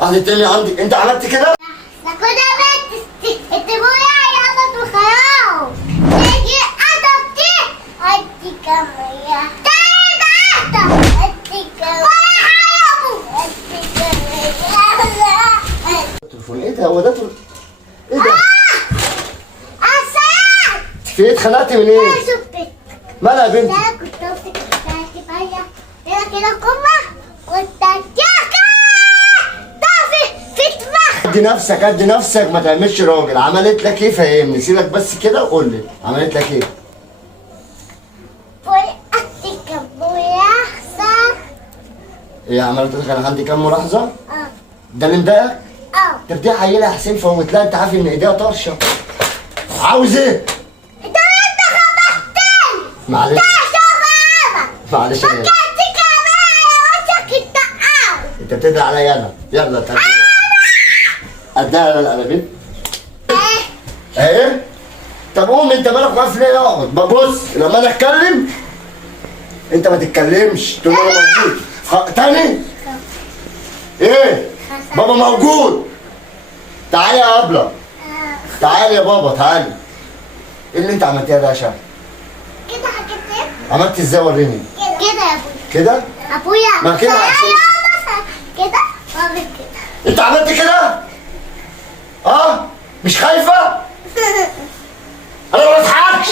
واحدة تاني عندك، انت عملت كده؟ ناخدها بنت اتبويا يا بنت وخلاص. تيجي أدبتي أدي كاميرا تعالى أدي كاميرا أدي كاميرا. تليفون ايه ده؟ هو ده ايه ده؟ أسد في ايه اتخنقتي من ايه؟ شفتك مالها يا بنتي؟ أنا كنت أمسك بتاعتي بيا هنا كده كمة كنت أديها في دماغك. ادي نفسك ما تعملش راجل. عملت لك ايه؟ فهمني، سيبك بس كده وقول لي عملت لك ايه؟ أدي كاميرا. ايه عملت لك؟ انا عندي كام ملاحظة؟ اه ده اللي مضايقك؟ اه طب دي عيلة يا حسين فوت لها، انت عارف ان ايديها طرشة. عاوز ايه؟ انت خبطتني. معلش معلش يا فكرت كمان على وشك الدقاوي. انت بتدعي عليا انا. يلا تعالى اديها انا القلبين. ايه؟ طب قوم، انت مالك واقف ليه؟ اقعد. ببص لما انا اتكلم انت ما تتكلمش، تقول انا موجود. تاني؟ ايه؟ بابا موجود. تعالي يا ابله، تعالي يا بابا تعالي. ايه اللي انت عملتيها ده يا شهد؟ كده حكيت ايه؟ عملت ازاي؟ وريني. كده يا ابويا. كده؟ ابويا ما كده احسن. كده وعمل كده. انت عملت كده؟ اه؟ مش خايفة؟ انا ما بضحكش.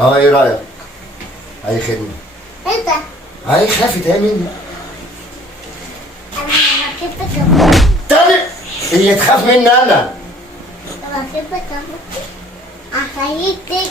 اه ايه رأيك؟ اي خدمة. ايه ده؟ هاي خافت اهي مني. انا ركبت كابوتي. تاني؟ هي تخاف مني انا. ركبت كابوتي. اخليك تيجي.